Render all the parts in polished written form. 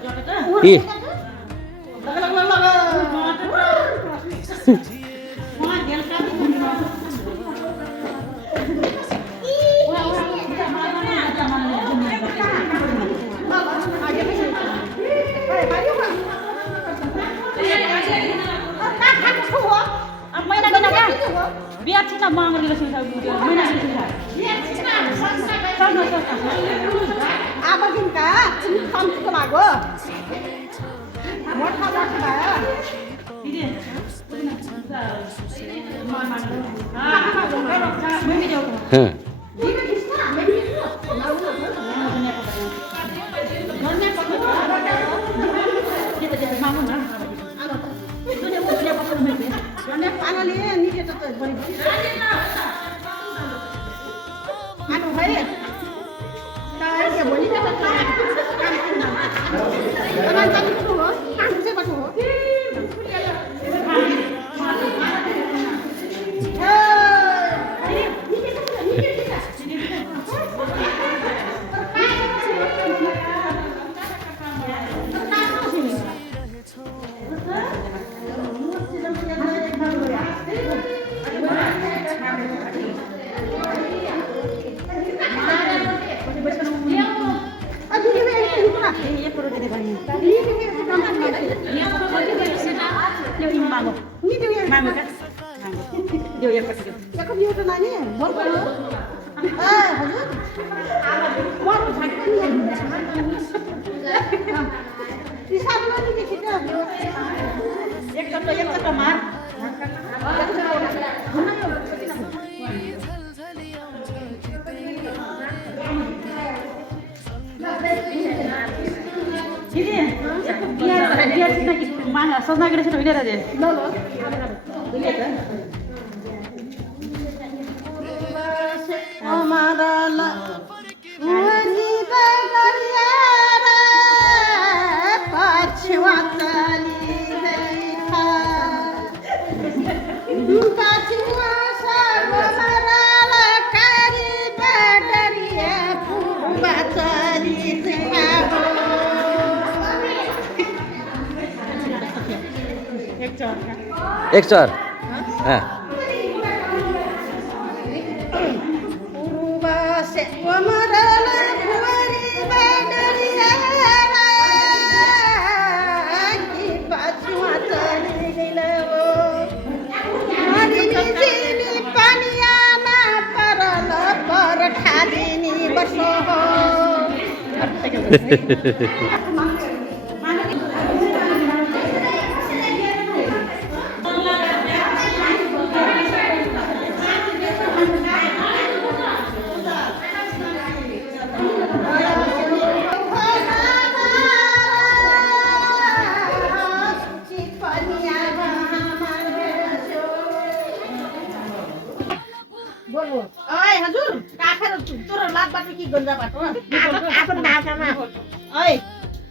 ए biar kita mau ngerti sih tahu dia mana sih apa ginka kamu ke mago mau apa saya ini heh एक चार हाँ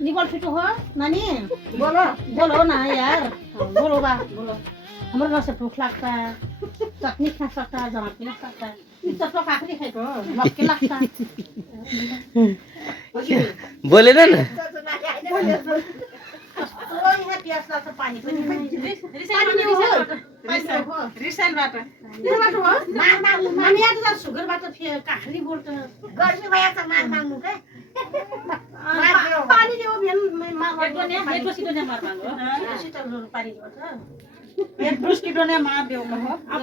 निकल feto हो नानी बोलो बोलो ना यार बोलो बा बोलो हमारे पास भूख लगता है चटनी खा सकता है जमा खा सकता है इस सब काकड़ी खाए तो मक्के लगता है बोले ना ओए है प्यास लाग्छ पानी पनि रिसाइल बाटो हो मामी याद जा सुगर बाटो काखली बोल्छ गर्मी भया त माग माग्नु के पानी देऊ बिहान एक सिटो ने मार मांगो सिटो पानी देऊ त एक किलो ने मार देऊ हो अब